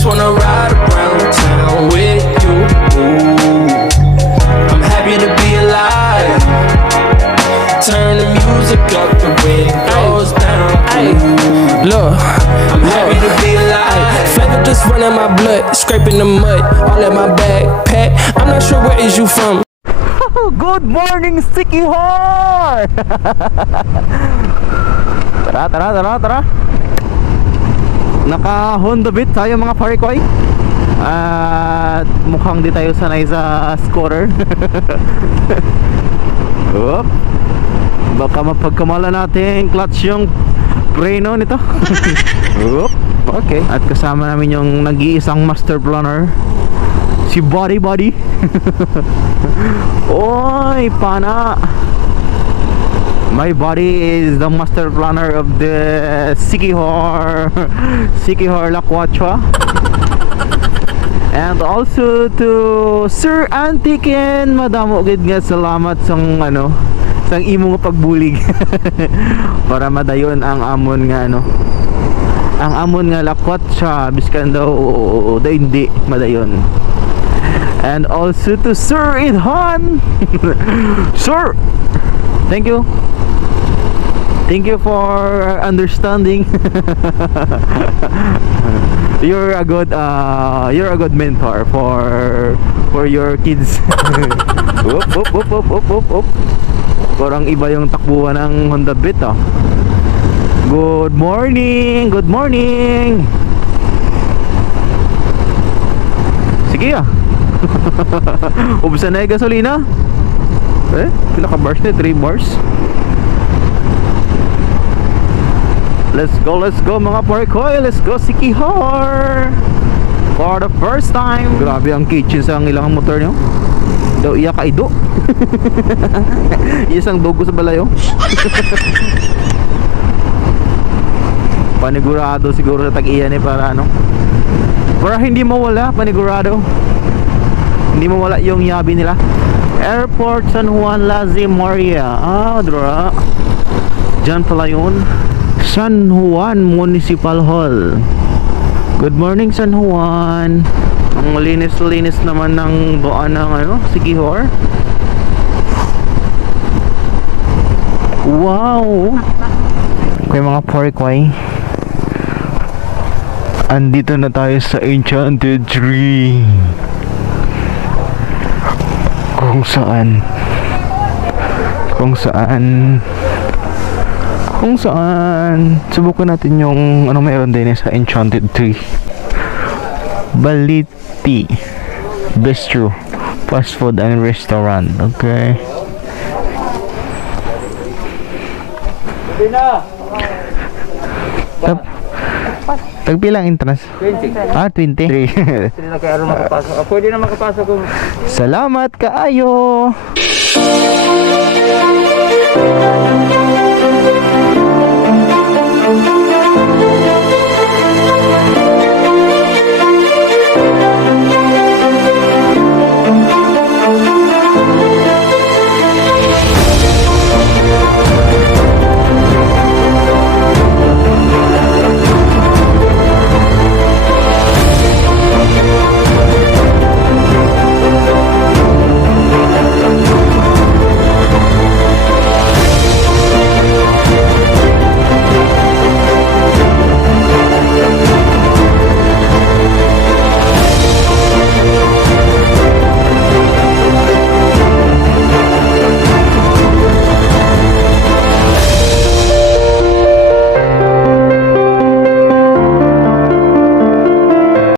just wanna ride around town with you. I'm happy to be alive. Turn the music up and when it goes down. Look, I'm happy to be alive. Flavor just running my blood, scraping the mud, all in my backpack. I'm not sure where is you from. Good morning, Siquijor! Tara. Naka Honda Beat tayo mga parikoy. At mukhang di tayo sanay sa scooter. Oop. Baka mapagkamala natin clutch yung preno nito. Oop. Okay. At kasama namin yung nag-iisang master planner, si Body. Oy, pana. My body is the master planner of the Siquijor La Cuatro. And also to Sir Antiken, madamo gid nga salamat sang sang imo nga pagbulig. Para madayon ang amon nga ang amon nga La Cuatro biskan daw hindi madayon. And also to Sir Idhan. Sir, thank you for understanding. You're a good mentor for your kids. Op. Parang iba yung takbuhan ng Honda Beat ah. Good morning. Sige ah. Ubusan na yung gasolina. Pila ka bars na? 3 bars. Let's go mga parikoy. Let's go Siquijor for the first time. Grabe ang kitchen sa ilang motor nyo. Daw iya ka ido. Isang dogo sa balayo. Panigurado siguro sa tag-iya ni para para hindi mawala. Panigurado hindi mawala yung yabi nila. Airport San Juan Lazi Maria. Dra dyan pala yun. San Juan Municipal Hall. Good morning San Juan. Ang linis naman ng doon ng Siquijor. Wow. Okay mga porikoy, andito na tayo sa Enchanted Tree, kung saan subukan natin yung mayroon din sa Enchanted Tree. Balete Bistro, fast food and restaurant. Okay. Tagpilang entrance? 20. 20. Pwede na makapasok kung... Salamat kaayo.